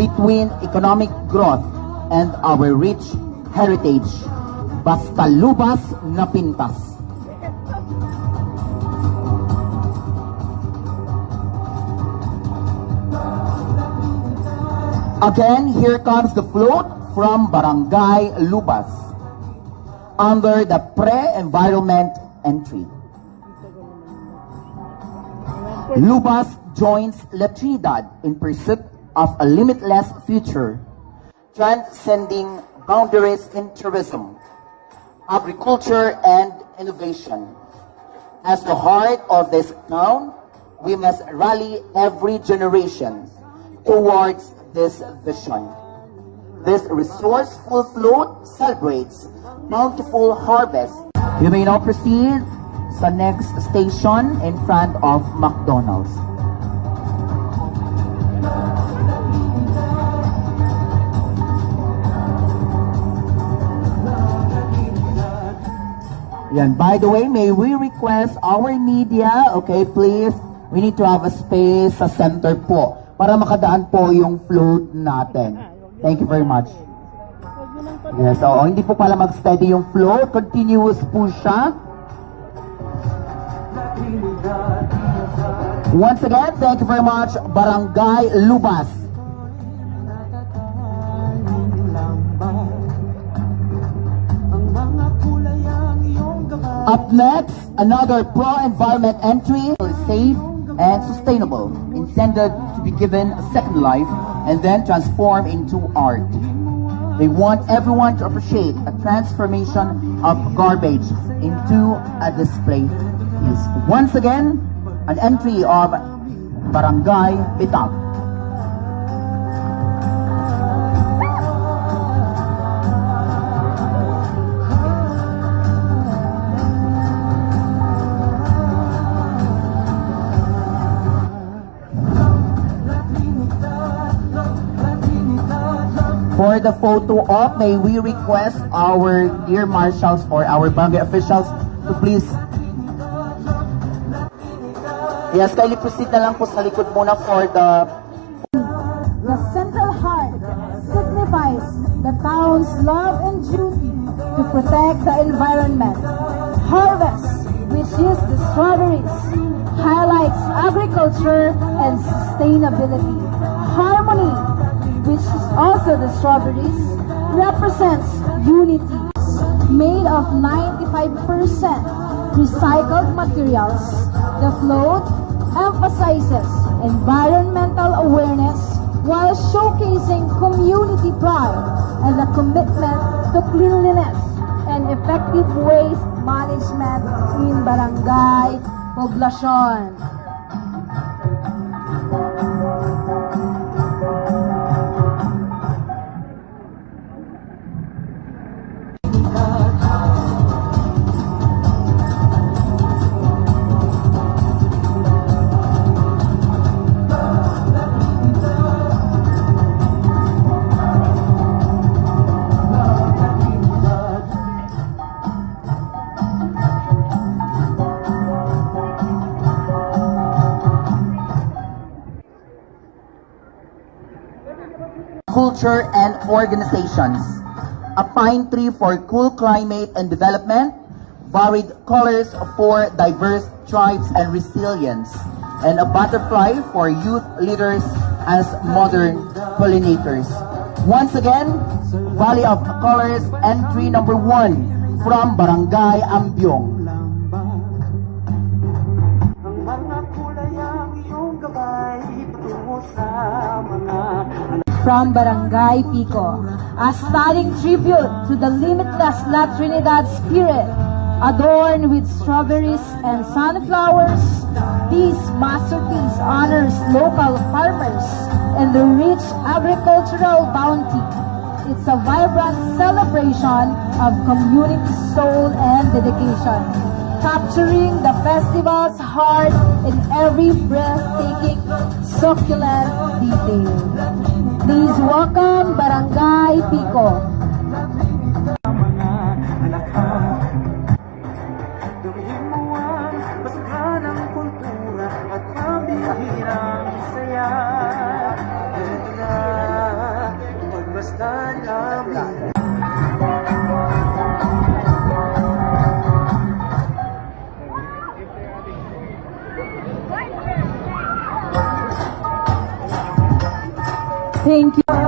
between economic growth and our rich heritage. Basta lubas na pintas. Again, here comes the float from Barangay Lubas under the pre-environment entry. Lubas joins La Trinidad in pursuit of a limitless future, transcending boundaries in tourism, agriculture, and innovation. As the heart of this town, we must rally every generation towards this vision. This resourceful float celebrates bountiful harvest. You may now proceed sa next station in front of McDonald's. Yan. By the way, may we request our media, okay, please, we need to have a space sa center po para makadaan po yung float natin. Thank you very much. Yes, so hindi po pala mag-steady yung float. Continuous po siya. Once again, thank you very much, Barangay Lubas. Up next, another pro-environment entry, safe and sustainable, intended to be given a second life and then transformed into art. They want everyone to appreciate a transformation of garbage into a display piece. Once again, an entry of Barangay Bitang. For the photo op, may we request our dear marshals or our barangay officials to please. Yes, kindly proceed na lang po sa likod muna for the... The Central Heart signifies the town's love and duty to protect the environment. Harvest, which is the strawberries, highlights agriculture and sustainability. Harmony, which is also the strawberries, represents unity. Made of 95% recycled materials, the float emphasizes environmental awareness while showcasing community pride and a commitment to cleanliness and effective waste management in Barangay Poblacion. Culture and organizations. A pine tree for cool climate and development, varied colors for diverse tribes and resilience, and a butterfly for youth leaders as modern pollinators. Once again, Valley of Colors entry number 1 from Barangay Ambyong. From Barangay Pico, a stunning tribute to the limitless La Trinidad spirit, adorned with strawberries and sunflowers. This masterpiece honors local farmers and the rich agricultural bounty. It's a vibrant celebration of community soul and dedication, capturing the festival's heart in every breathtaking, succulent detail. Please welcome Barangay Pico. Thank you.